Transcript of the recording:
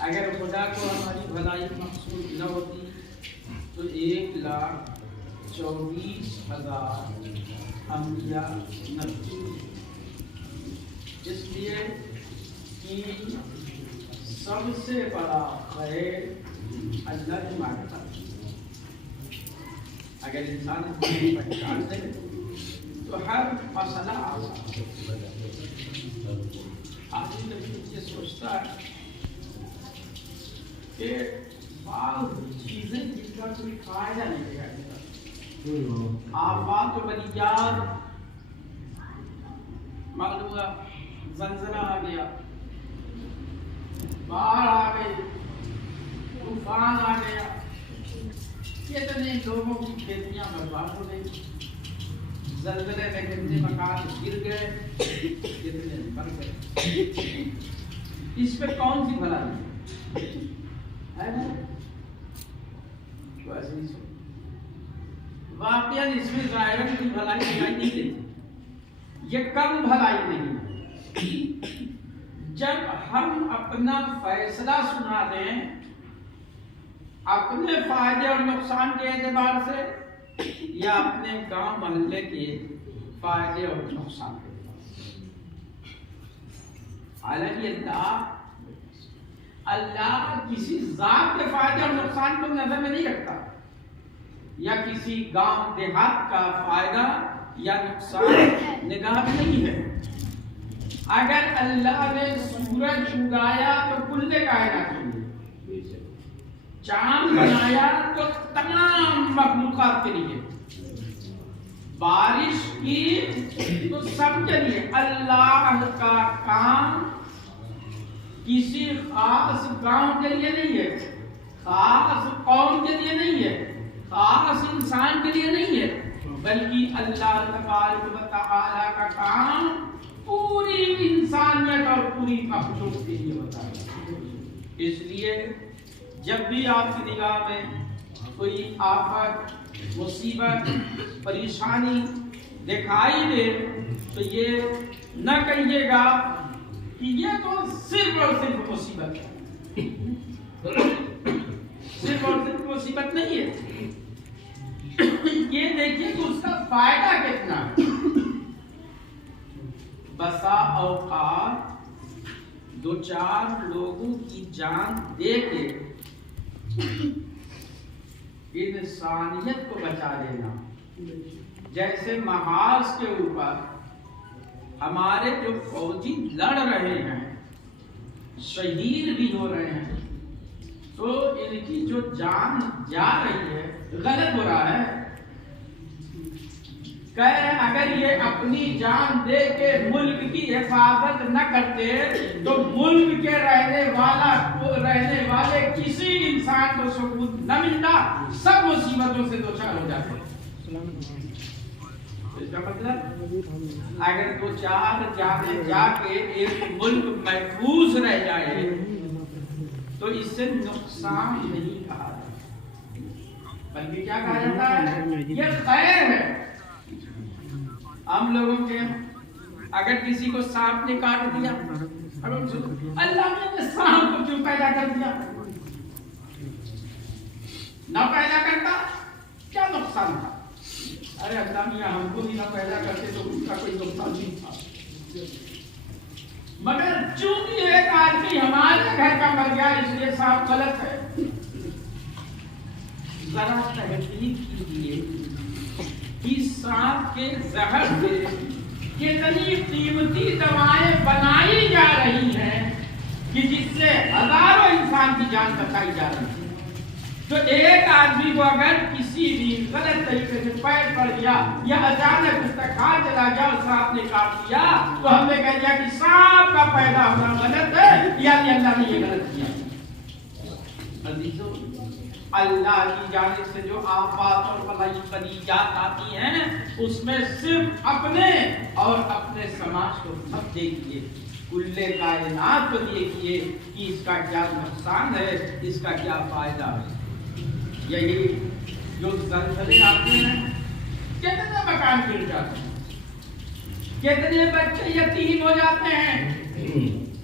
اگر خدا کو ہماری بھلائی مقصود نہ ہوتی تو 1,24,000 انبیاء نہ ہوتے۔ اس لیے کہ سب سے بڑا خیر اللہ کی معرفت۔ اگر انسان کو پہچان دے تو ہر مسئلہ آسان ہے۔ آدمی کبھی یہ سوچتا ہے کہ بعض چیزیں جن کا کوئی فائدہ نہیں دیا جاتا، آفات و بلیات، معلوم ہوا زلزلہ آ گیا، باڑھ آ گئی، طوفان آ گیا، کتنے لوگوں کی کھیتیاں برباد ہو گئی، زلزلے میں کتنے مکان گر گئے، کتنے مر گئے۔ اس پہ کون سی بھلائی ہے نا؟ تو ایسے ہی سو واقعاً اس میں ظاہراً کی بھلائی دکھائی نہیں دیتی، یہ کم بھلائی نہیں ہے۔ جب ہم اپنا فیصلہ سنا دیں اپنے فائدے اور نقصان کے اعتبار سے یا اپنے گاؤں محلے کے فائدے اور نقصان کے اعتبار سے، حالانکہ اللہ کسی ذات کے فائدے اور نقصان کو نظر میں نہیں رکھتا، یا کسی گاؤں دیہات کا فائدہ یا نقصان نگاہ میں نہیں ہے۔ اگر اللہ نے سورج اگایا تو کل کائنات کے لیے، چاند بنایا تو تمام مخلوقات کے لیے، بارش کی تو سب کے لیے۔ اللہ کا کام کسی خاص گاؤں کے لیے نہیں ہے، خاص قوم کے لیے نہیں ہے، خاص انسان کے لیے نہیں ہے، بلکہ اللہ تبارک و تعالی کا کام پوری انسانیت اور پوری مخلوق کے لیے ہوتا ہے۔ اس لیے جب بھی آپ کی نگاہ میں کوئی آفت، مصیبت، پریشانی دکھائی دے تو یہ نہ کہیے گا کہ یہ تو صرف اور صرف مصیبت ہے، صرف اور صرف مصیبت نہیں ہے، یہ دیکھیے کہ اس کا فائدہ کتنا ہے۔ بسا اوقات دو چار لوگوں کی جان دے کے انسانیت کو بچا لینا، جیسے محاذ کے اوپر ہمارے جو فوجی لڑ رہے ہیں، شہید بھی ہو رہے ہیں، تو ان کی جو جان جا رہی ہے غلط ہو رہا ہے۔ کہہ رہے اگر یہ اپنی جان دے کے ملک کی حفاظت نہ کرتے تو ملک کے رہنے والے کسی انسان کو سکون نہ ملتا، سب مصیبتوں سے دوچار ہو جاتے۔ اس کا مطلب اگر دو چار جانے جا کے ایک ملک محفوظ رہ جائے تو اس سے نقصان نہیں کہا جاتا، بلکہ کیا کہا جاتا ہے؟ یہ خیر ہے۔ ہم لوگوں کے اگر کسی کو سانپ نے کاٹ دیا، اللہ نے سانپ کو کیوں پیدا کر دیا؟ نہ پیدا کرتا کیا نقصان تھا؟ ارے اللہ میاں ہم کو بھی نہ پیدا کرتے تو ان کا کوئی نقصان نہیں تھا، مگر چونکہ ایک آدمی ہمارے گھر کا مر گیا اس لیے سانپ غلط ہے۔ ذرا تحقیق کیجیے کہ سانپ کے زہر سے کتنی قیمتی دوائیں بنائی جا رہی ہیں کہ جس سے ہزاروں انسان کی جان بچائی جا رہی ہے۔ تو ایک آدمی کو اگر کسی بھی غلط طریقے سے پیر پڑ گیا یا اچانک اس کا کھا چلا گیا اور سانپ نے کاٹ دیا تو ہم نے کہہ دیا کہ سانپ کا پیدا ہونا غلط ہے، یا اللہ نے یہ غلط کیا۔ عزیزو، اللہ کی جانب سے جو آفات اور بلیات آتی ہیں اس میں صرف اپنے اور اپنے سماج کو سب دیکھیے، کل کائنات کو دیکھیے کہ اس کا کیا نقصان ہے، اس کا کیا فائدہ ہے۔ یہی جو زلزلے آتے ہیں کتنے مکان گر جاتے ہیں، کتنے بچے یتیم ہو جاتے ہیں،